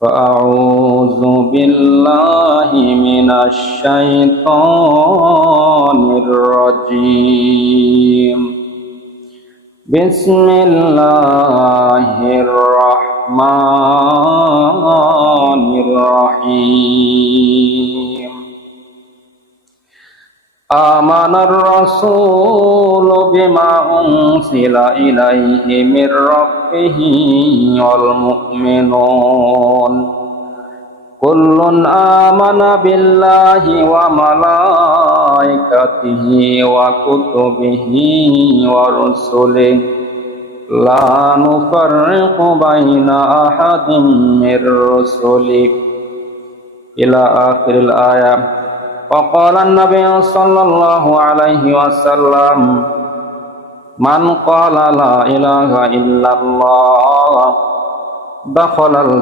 فأعوذ بالله من الشيطان الرجيم بسم الله الرحمن الرحيم آمن الرسول بما أنزل إليه من ربه والمؤمنون كل آمن بالله وملائكته وكتبه ورسله لا نفرق بين أحد من رسله إلى آخر الآية. وقال النبي صلى الله عليه وسلم من قال لا إله إلا الله دخل